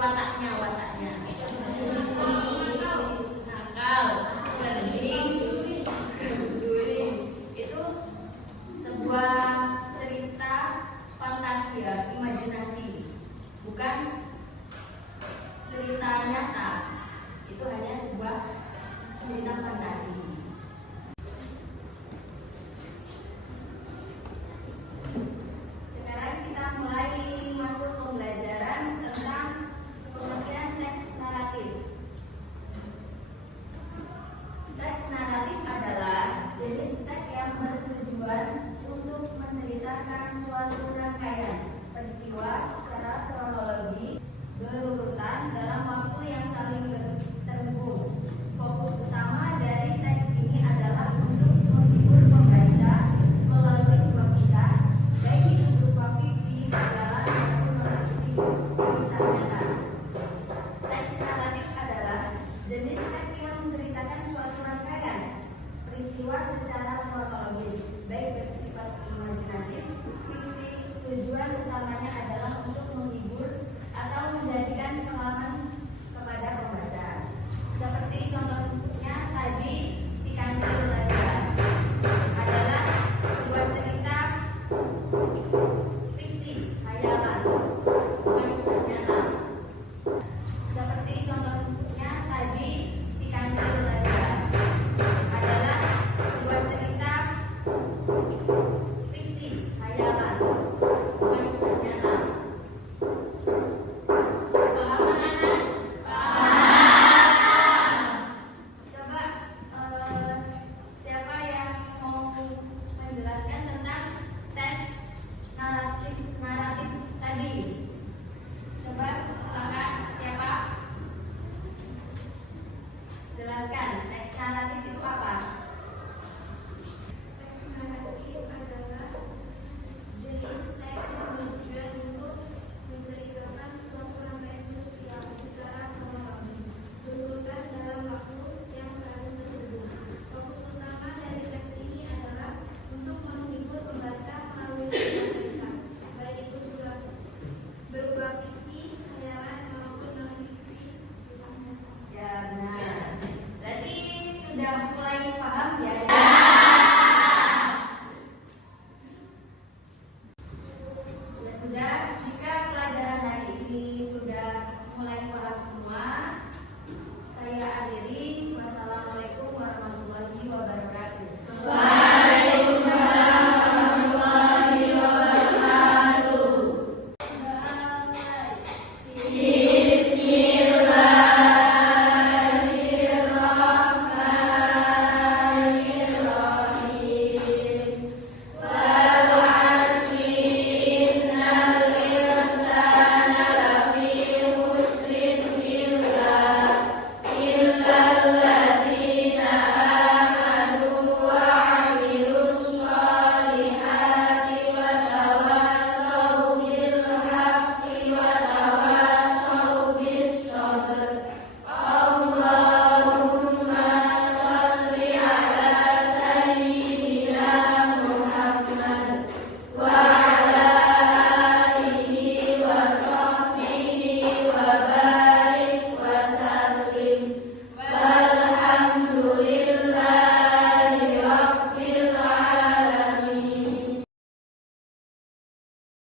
Wataknya. Nakal, sering, peduli. Itu sebuah cerita fantasia, imajinasi, bukan cerita nyata. Itu hanya sebuah cerita fantasi. Sekarang kita mulai masuk pembelajaran tentang pengertian teks naratif. Teks naratif adalah jenis teks yang bertujuan untuk menceritakan suatu rangkaian peristiwa secara kronologi berurutan dalam waktu yang saling terhubung. Fokus utama dari teks ini adalah untuk menghibur pembaca melalui sebuah kisah, baik itu berupa fiksi, hayalan, maupun non-fiksi, kisah nyata. Teks naratif adalah jenis teks yang menceritakan suatu rangkaian peristiwa secara kronologis, baik bersifat imajinatif, fiksi. Tujuan utamanya adalah untuk menghibur atau menjadikan pengalaman kepada pembaca. Seperti contohnya tadi, si kancil raja adalah sebuah cerita fiksi, hayalan, bukan kisah nyata. Seperti contohnya tadi, si kancil raja adalah sebuah cerita fiksi, hayalan, bukan kisah nyata. Paham anak-anak? Coba siapa yang mau menjelaskan tentang tes naratif tadi? Coba silakan, siapa? Jelaskan teks naratif itu apa? Teks naratif adalah jenis teks yang bertujuan untuk menceritakan suatu rangkaian peristiwa secara kronologi berurutan dalam waktu yang saling terhubung. Fokus utama dari teks ini adalah untuk menghibur pembaca melalui sebuah kisah, baik itu berupa fiksi, hayalan, maupun non-fiksi, kisah nyata. Ya, benar. Berarti sudah mulai paham ya? Ya sudah, jika pelajaran